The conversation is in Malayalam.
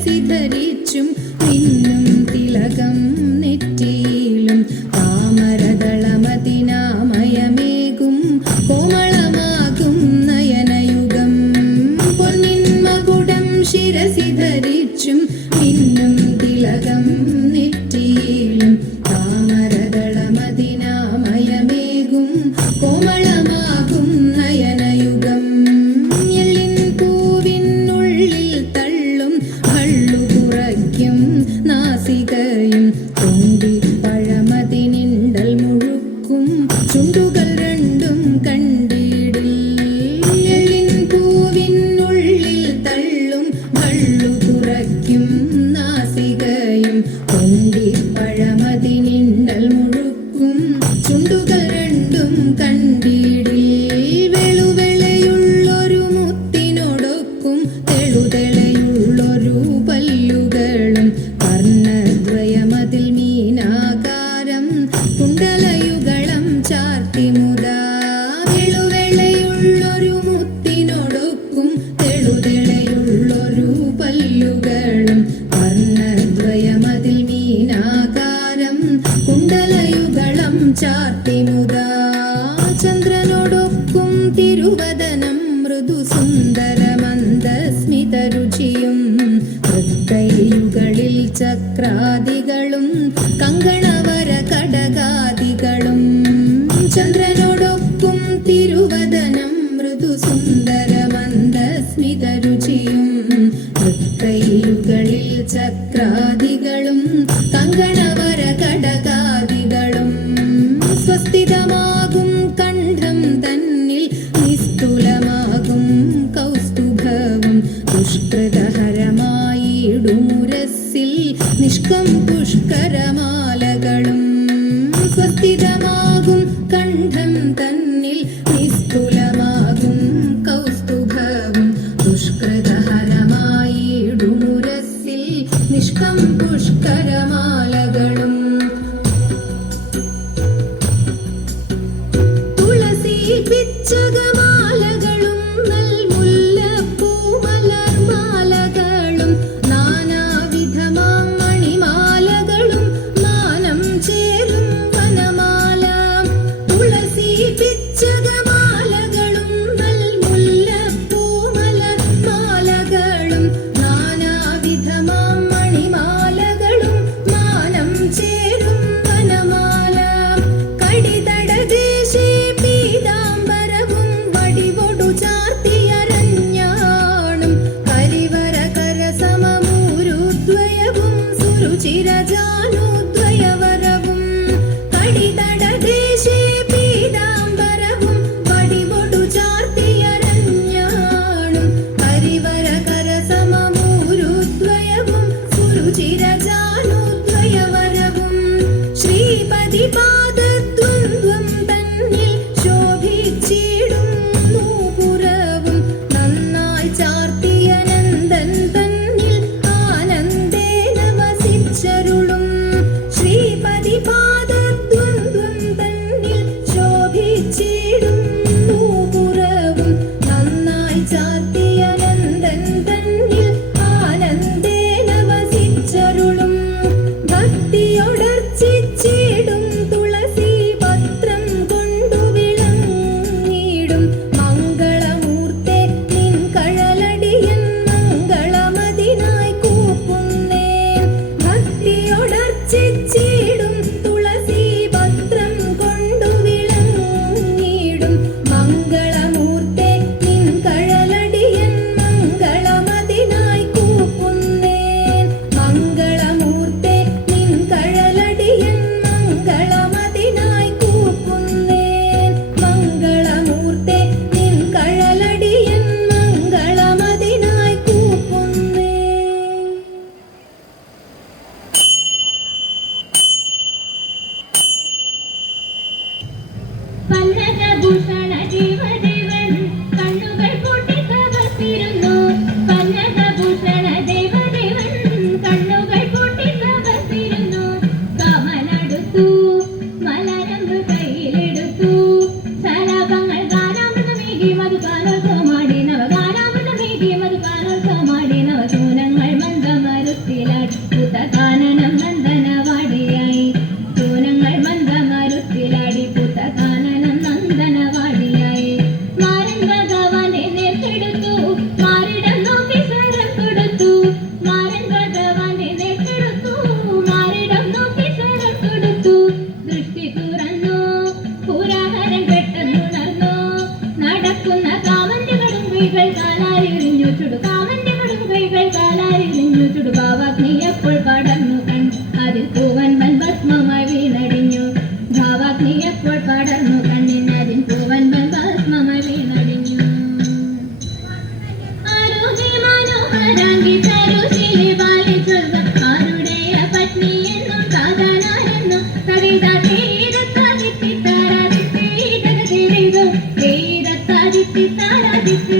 ശിരസി ധരിച്ചും கடாதிகளும் கங்கண പകർന്നു കണ്ണിനതിൻ പൂവൻപൽ ഭസ്മമലിനടിഞ്ഞു ആരോഗ്യ മനോഹരാങ്കി ചരുചിലെ ബാലിക്കുക ആരുടെയ പത്നി എന്നും സാധാരണ കവിത തീരത്താതിത്തി താരാതിത്തി തീരത്താതിത്തി താരാതിത്തി